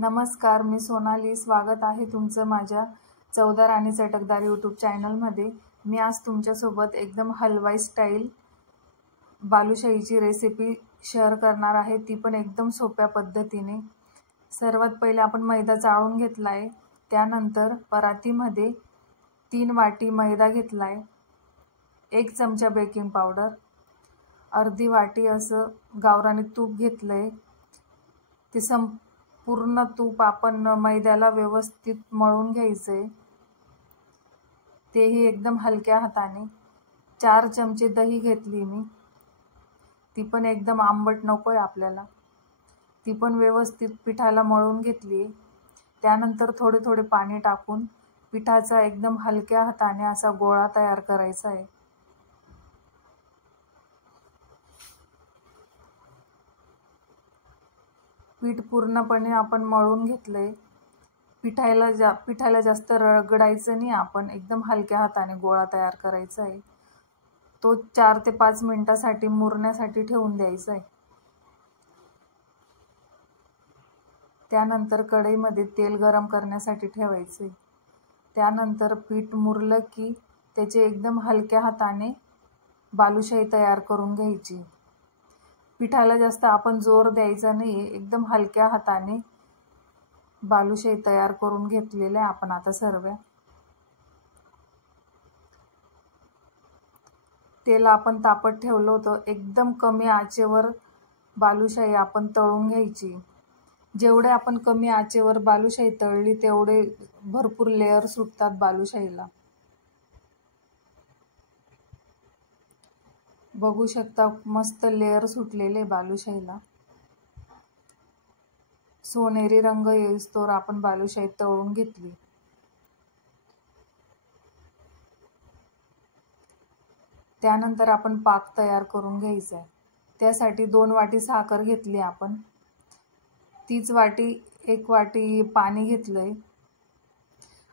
नमस्कार, मी सोनाली. स्वागत आहे तुमचं माझ्या चवदार आणि चटकदार यूट्यूब चॅनलमध्ये. मी आज तुमच्यासोबत एकदम हलवाई स्टाईल बालुशाहीची रेसिपी शेअर करणार आहे, ती पण एकदम सोप्या पद्धतीने. सर्वात पहिले आपण मैदा चाळून घेतला आहे. त्यानंतर परातीमध्ये 3 वाटी मैदा घेतला आहे, 1 चमचा बेकिंग पावडर, अर्धी वाटी असं गावरानी तूप घेतलं आहे. ते पूर्ण तूप आपण मैद्याला व्यवस्थित मळून घ्यायचं आहे, तेही एकदम हलक्या हाताने. 4 चमचे दही घेतली मी, ती पण एकदम आंबट नको आहे आपल्याला. ती पण व्यवस्थित पिठाला मळून घेतली. त्यानंतर थोडे थोडे पाणी टाकून पिठाचा एकदम हलक्या हाताने असा गोळा तयार करायचा आहे. पीठ पूर्णपणे आपण मळून घेतलंय. पिठाला जास्त रगडायचं नाही, आपण एकदम हलक्या हाताने गोळा तयार करायचा आहे. तो 4 ते 5 मिनिटासाठी मुरण्यासाठी ठेवून द्यायचा आहे. त्यानंतर कढईमध्ये तेल गरम करण्यासाठी ठेवायचे. त्यानंतर पीठ मुरलं की त्याचे एकदम हलक्या हाताने बालुशाही तयार करून घ्यायची. पिठाला जास्त आपण जोर द्यायचा नाही, एकदम हलक्या हाताने बालुशाही तयार करून घेतलेल्या आपण आता सर्व. तेल आपण तापत ठेवलं होतं, एकदम कमी आचेवर बालुशाही आपण तळून घ्यायची. जेवढे आपण कमी आचेवर बालुशाही तळली तेवढे भरपूर लेअर सुटतात बालुशाहीला. बघू शकता, मस्त लेअर सुटलेले बालुशाहीला. सोनेरी रंग येईस्तोवर आपण बालुशाही तळून घेतली. त्यानंतर आपण पाक तयार करून घ्यायचा आहे. त्यासाठी 2 वाटी साखर घेतली आपण, तीच वाटी 1 वाटी पाणी घेतलंय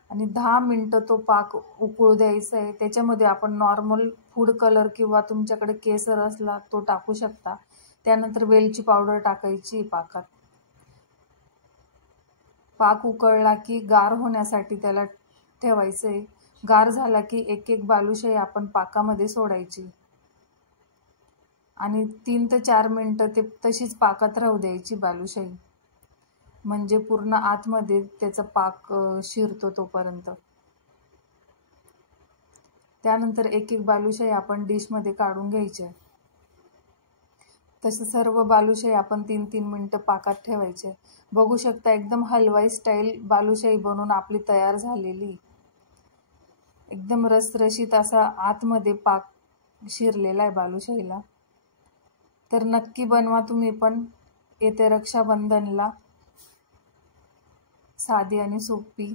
आणि 10 मिनिटं तो पाक उकळू द्यायचा आहे. त्याच्यामध्ये आपण नॉर्मल फूड कलर किंवा तुमच्याकडे केसर असला तो टाकू शकता. त्यानंतर वेलची पावडर टाकायची पाकात. पाक उकळला की गार होण्यासाठी त्याला ठेवायचं आहे. गार झाला की एक एक बालुशाही आपण पाकामध्ये सोडायची आणि 3 ते 4 मिनिटं ते तशीच पाकात राहू द्यायची बालुशाही, म्हणजे पूर्ण आतमध्ये त्याचा पाक शिरतो तोपर्यंत. त्यानंतर एक एक बालुशाही आपण डिशमध्ये काढून घ्यायचे. तसे सर्व बालुशाही आपण 3-3 मिनिटं पाकात ठेवायचे. बघू शकता, एकदम हलवाई स्टाईल बालुशाही बनवून आपली तयार झालेली. एकदम रसरशीत असा आतमध्ये पाक शिरलेला आहे बालुशाहीला. तर नक्की बनवा तुम्ही पण. येत्या रक्षाबंधनला साधी आणि सोपी